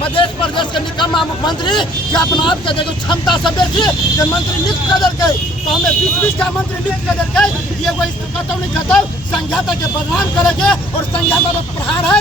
मध्य प्रदेश के निकम्मा मुख्यमंत्री जो अपना आप के देखो क्षमता से बेसी जो मंत्री नियुक्त कर के तो हमें 20-20 का मंत्री नियुक्त कर के ये वो कतौ नहीं कतौ संघीयता के बदनाम करेंगे और संघीयता का प्रहार है।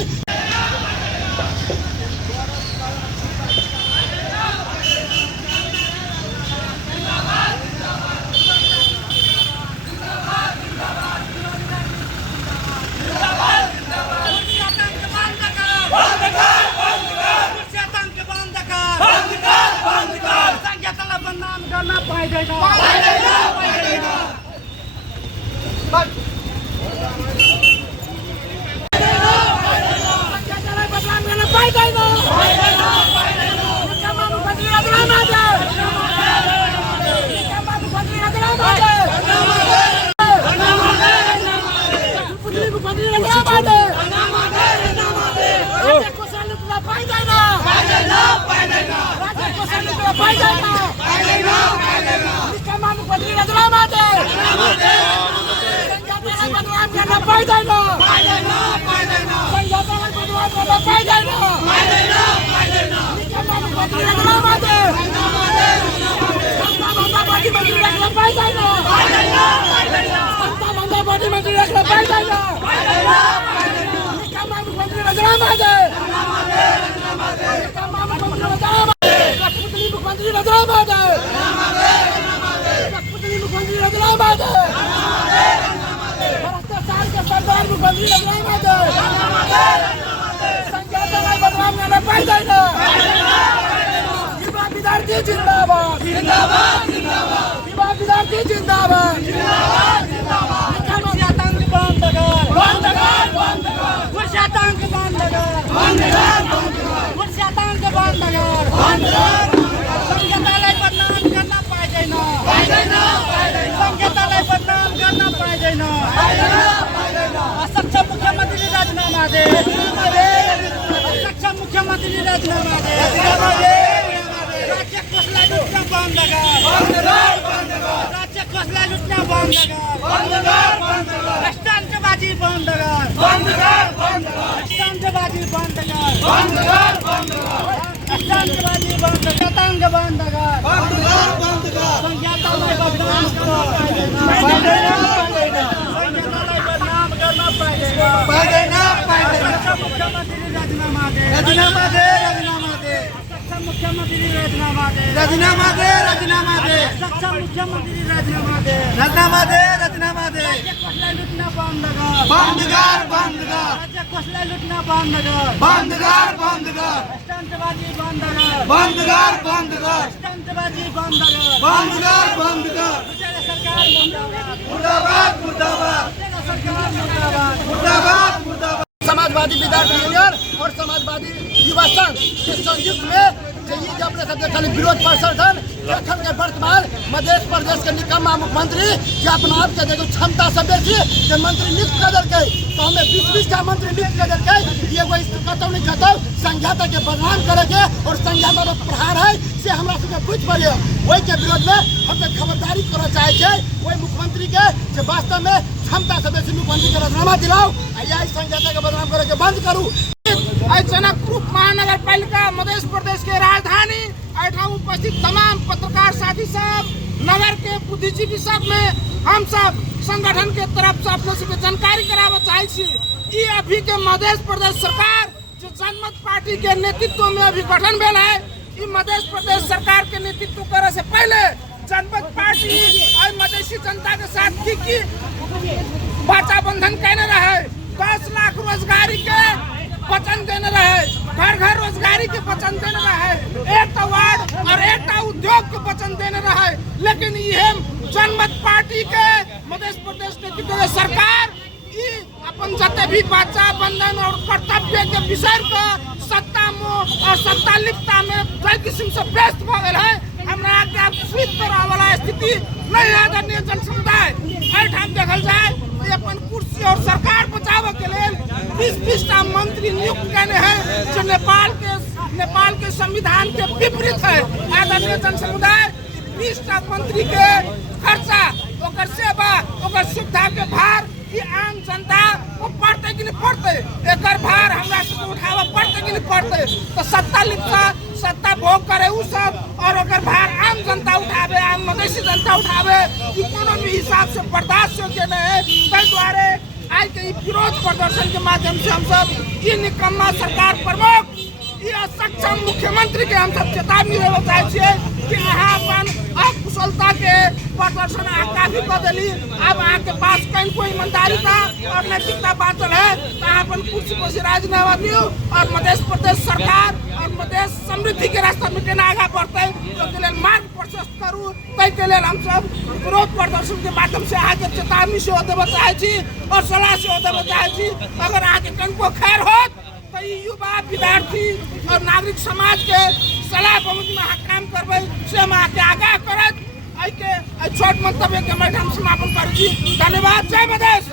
मुख्यमंत्री राजीनामा दे। राज्य कसलाई लुट्न बन्द कर। राज्य कसलाई लुट्न बन्द कर। स्टन्टबाजी बन्द कर। स्टन्टबाजी बन्द कर। स्टन्टबाजी बन्द कर। आतंक बन्द कर। संघीयतालाई बदनाम मुख्यमंत्री राजीनामा दे। राजीनामा दे। राजीनामा दे। मुख्यमंत्री राजीनामा दे। राजीनामा दे। राजीनामा दे। मुख्यमंत्री राजीनामा दे। राजीनामा दे। राजीनामा दे। राज्य कसलाई लुट्न बन्द कर। बन्द कर। बन्द कर। राज्य कसलाई लुट्न बन्द कर। बन्द कर। बन्द कर। स्टन्टबाजी बन्द कर। बन्द कर। बन्द कर। स्टन्टबाजी बन्द कर। बन्द कर। बन्द कर। सरकार मुर्दाबाद। मुर्दाबाद। सरकार मुर्दाबाद। मुर्दाबाद। मुर्दाबाद। समाजवादी विद्यार्थी यूनियन और समाजवादी युवा संघ के संयुक्त में जो अपने सब खाली विरोध प्रदर्शन एखन के वर्तमान मध्य प्रदेश के निकम्मा मुख्यमंत्री जो अपना आप के देखो क्षमता से बेसी जो मंत्री नियुक्त कर के तो हमें 20-20 का मंत्री नियुक्त कर के ये वो कतौ नहीं कतौ संघीयता के बदनाम करेंगे और संघीयता का प्रहार है से हमरा सबके बुझ पड़े। वही के विरोध में हम खबरदारी करना चाहे वही मुख्यमंत्री के जो वास्तव में क्षमता से बेसी मुख्यमंत्री के राजीनामा दिलाओ या संघीयता के बदनाम करे के बंद करूँ। जनकपुर महानगर पालिका मध्य प्रदेश के राजधानी ऐठाम उपस्थित तमाम पत्रकार साथी सब नगर के बुद्धिजीवी सब में हम सब संगठन के तरफ से अपने सबके जानकारी करावे चाहे कि अभी के मध्य प्रदेश सरकार जो जनमत पार्टी के नेतृत्व में अभी गठन भेल है कि मध्य प्रदेश सरकार के नेतृत्व करे से पहले जनमत पार्टी और मधेसी जनता के साथ की वाचा बंधन कहने रहे 10 लाख रोजगारी के वचन देने रहे, घर घर रोजगारी के वचन देने रहे, एक वार्ड और एक उद्योग के वचन देने रहे। लेकिन ये जनमत पार्टी के मध्य प्रदेश नेतृत्व सरकार अपन जते भी वाचा बंधन और कर्तव्य के विषय को सत्ता मोह और सत्ता लिप्तता में कई किस्म से व्यस्त भ गए है। हमरा वाला स्थिति नहीं है। आदरणीय जन समुदाय एठाम देखल जाए अपन कुर्सी और सरकार बचावे के लिए 20-20 टा मंत्री नियुक्त करने हैं जो नेपाल के संविधान के विपरीत है। आदरणीय जन समुदाय 20 टा मंत्री के खर्चा ओकर सेवा ओकर सुविधा के भार कि आम जनता को पढ़ते कि नहीं पढ़ते, एक भार हमरा से उठावा पढ़ते कि नहीं पढ़ते। तो सत्ता लिप्सा सत्ता भोग करे उ सब और अगर भार आम जनता उठावे, आम मधेसी जनता उठावे, कि कोनो भी हिसाब से बर्दाश्त योग्य नहीं है। ताहि द्वारे आज के विरोध प्रदर्शन के माध्यम से हम सब ये निकम्मा सरकार प्रमुख, ये सक्षम मुख्यमंत्री के हम सब चेतावनी देवे चाहे छियै कि अहाँ अपन अकुशलता के प्रदर्शन अहाँ काफी कर देली। अब अहाँ के पास कहीं कोई ईमानदारीता और नैतिकता बातल है तो अहाँ अपन कुर्सी पर से राजीनामा दियो और मध्य प्रदेश सरकार और मधेश समृद्धि के रास्ता में केना आगा बढ़ते तो लेल मार्ग प्रशस्त करू। ताहि के लेल हम सब विरोध प्रदर्शन के माध्यम से अहाँ के चेतावनी सेहो देवे चाहे छी और सलाह सेहो देवे चाहे छी। अगर अहाँ के कनिको खैर होत तो युवा विद्यार्थी और नागरिक समाज के सलाह पहुँच में अहाँ काम करबै से हम अहाँके आगाह करत। छोट मंतव्य के माध्यम समापन करै छी। धन्यवाद। जय मधेश।